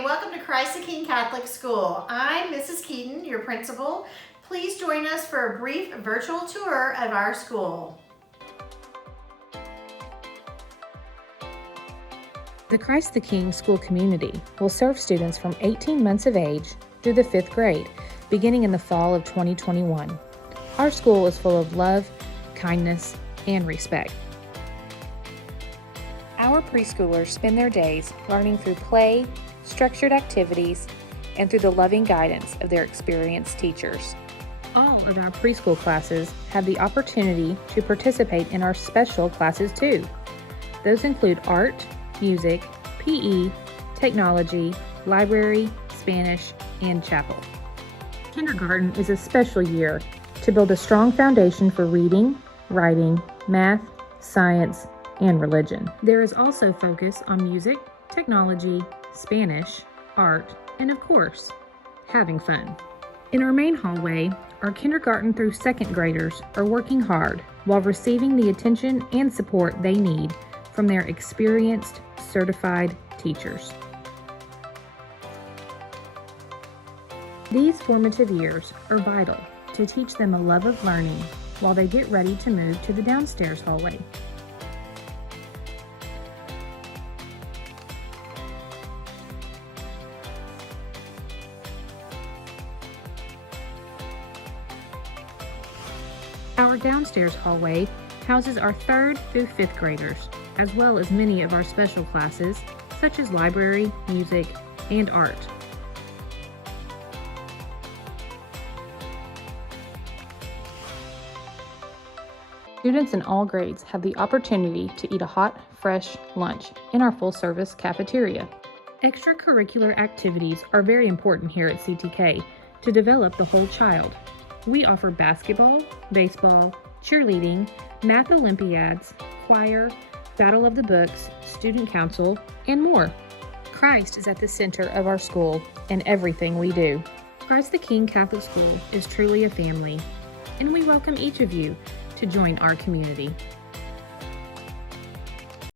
and welcome to Christ the King Catholic School. I'm Mrs. Keaton, your principal. Please join us for a brief virtual tour of our school. The Christ the King School community will serve students from 18 months of age through the 5th grade, beginning in the fall of 2021. Our school is full of love, kindness, and respect. Our preschoolers spend their days learning through play, structured activities, and through the loving guidance of their experienced teachers. All of our preschool classes have the opportunity to participate in our special classes too. Those include art, music, PE, technology, library, Spanish, and chapel. Kindergarten is a special year to build a strong foundation for reading, writing, math, science, and religion. There is also focus on music, technology, Spanish, art, and of course, having fun. In our main hallway, our kindergarten through 2nd graders are working hard while receiving the attention and support they need from their experienced, certified teachers. These formative years are vital to teach them a love of learning while they get ready to move to the downstairs hallway. Our downstairs hallway houses our 3rd through 5th graders, as well as many of our special classes, such as library, music, and art. Students in all grades have the opportunity to eat a hot, fresh lunch in our full-service cafeteria. Extracurricular activities are very important here at CTK to develop the whole child. We offer basketball, baseball, cheerleading, math olympiads, choir, Battle of the Books, student council, and more. Christ is at the center of our school and everything we do. Christ the King Catholic School is truly a family, and we welcome each of you to join our community.